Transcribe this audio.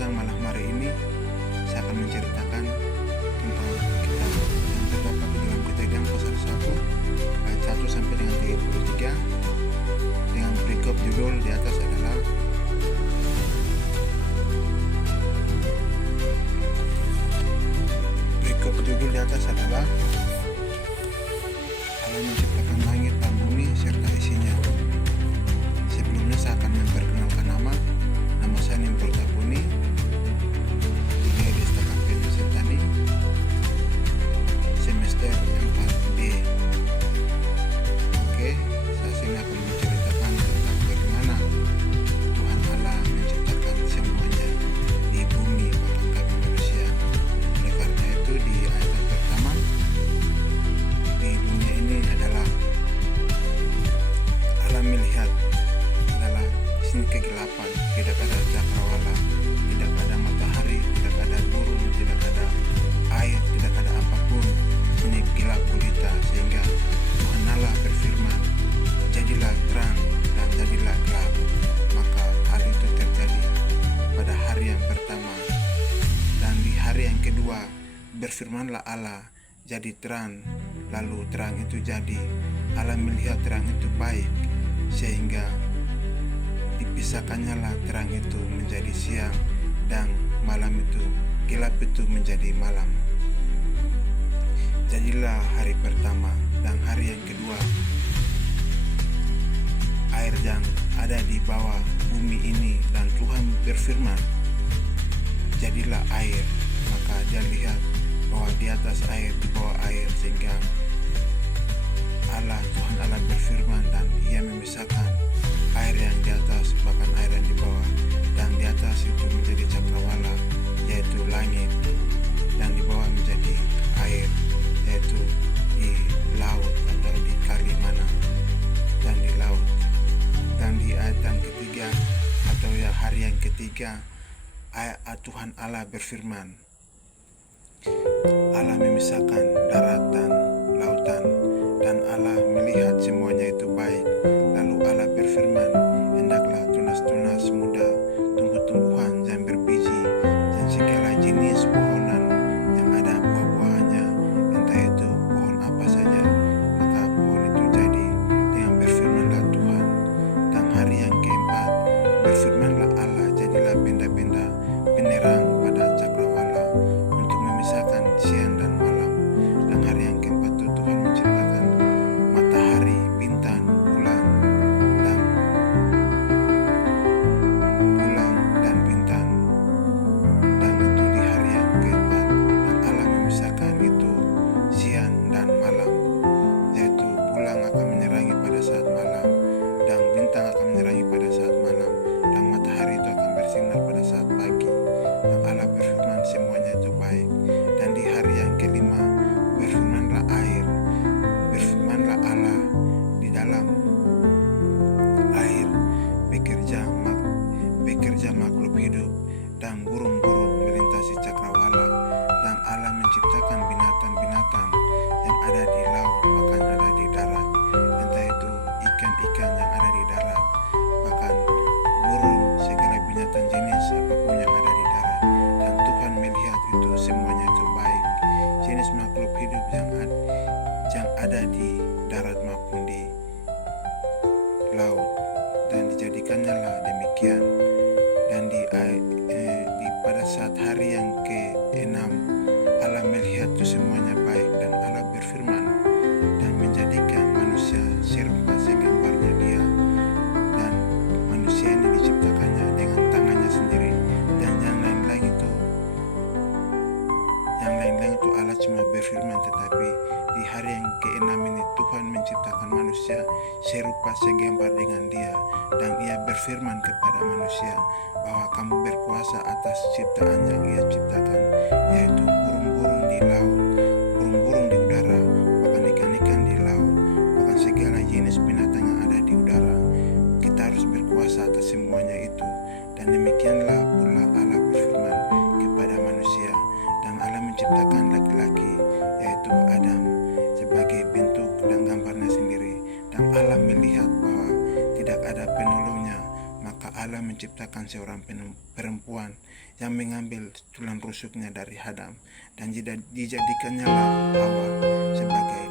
Pada malam hari ini saya akan menceritakan tentang kitab yang terdapat di dalam Kejadian pasal 1 ayat 1 sampai dengan 33 dengan perikop judul di atas adalah Allah menciptakan langit dan bumi serta isinya. Sebelumnya saya akan memperkenalkan nama saya Nimrod Tapuni, kuliah di Stakapin Sentani, semester 4D. Oke, saya sini akan menceritakan tentang bagaimana Tuhan Allah menciptakan semuanya di bumi bahkan kami manusia. Oleh karena itu di ayat yang pertama, di dunia ini adalah Allah melihat adalah sini kegelapan, tidak ada cakrawala, tidak ada matahari, tidak ada burung, tidak ada air, tidak ada apapun. Ini gelap gulita, sehingga Tuhan Allah berfirman, jadilah terang dan jadilah gelap. Maka hal itu terjadi pada hari yang pertama. Dan di hari yang kedua berfirmanlah Allah, jadi terang. Lalu terang itu jadi. Allah melihat terang itu baik, sehingga dipisahkannya lah terang itu menjadi siang dan malam itu, gelap itu menjadi malam. Jadilah hari pertama. Dan hari yang kedua, air yang ada di bawah bumi ini, dan Tuhan berfirman, jadilah air. Maka dia lihat bahwa di atas air, di bawah air, sehingga Tuhan Allah berfirman dan ia memisahkan air yang di atas bahkan air yang di bawah. Dan di atas itu menjadi cakrawala, yaitu langit, dan di bawah menjadi air, yaitu di laut atau di kali mana, dan di laut. Dan di ayat yang ketiga atau ya hari yang ketiga, Tuhan Allah berfirman, Allah memisahkan darat dan lautan, dan Allah melihat semuanya itu baik. Lalu Allah berfirman, hendaklah tunas-tunas muda, tumbuh-tumbuhan yang berbiji, dan segala jenis pohonan yang ada buah-buahnya, entah itu pohon apa saja. Maka pohon itu jadi, dengan berfirmanlah Tuhan. Dan hari yang keempat berfirmanlah Allah, jadilah benda-benda penerang pada cakrawala untuk memisahkan siang dan malam. Dan hari yang keempat itu Tuhan menciptakan matahari, bintang, bulan dan bintang. Dan itu di hari yang keempat. Dan Allah memisahkan itu siang dan malam, yaitu bulan akan menerangi pada saat malam, dan bintang akan menerangi pada saat malam, dan matahari itu akan bersinar pada saat pagi. Dan Allah berfirman semuanya itu baik. Dan di hari yang kelima berfirmanlah air. Berfirmanlah Allah di dalam air, bekerja makhluk hidup dan burung-burung melintasi cakrawala. Dan Allah menciptakan binatang-binatang yang ada di laut bahkan ada di darat, entah itu ikan-ikan yang ada di darat, bahkan burung, segala binatang jenis apapun yang ada di darat. Dan Tuhan melihat itu semuanya itu baik, jenis makhluk hidup yang ada di darat maupun di laut. Dan dijadikannya lah demikian. Dan pada saat hari yang ke-6 Allah melihat itu semuanya baik, dan Allah berfirman dan menjadikan manusia serupa segambarnya dia. Dan manusia ini diciptakannya dengan tangannya sendiri. Dan yang lain-lain itu Allah cuma berfirman, tetapi di hari yang ke-6 ini Tuhan menciptakan manusia serupa segambar dengan dia. Dan ia berfirman kepada manusia bahwa kamu berkuasa atas ciptaan yang ia ciptakan, yaitu burung-burung di laut, burung-burung di udara, bahkan ikan-ikan di laut, bahkan segala jenis binatang yang ada di udara. Kita harus berkuasa atas semuanya itu. Dan demikianlah pula Allah berfirman kepada manusia. Dan Allah menciptakan laki-laki, yaitu Adam, sebagai bentuk dan gambarnya sendiri. Dan Allah melihat bahwa tidak ada penolongnya, maka Allah menciptakan seorang perempuan yang mengambil tulang rusuknya dari Adam, dan dijadikannya lah Hawa sebagai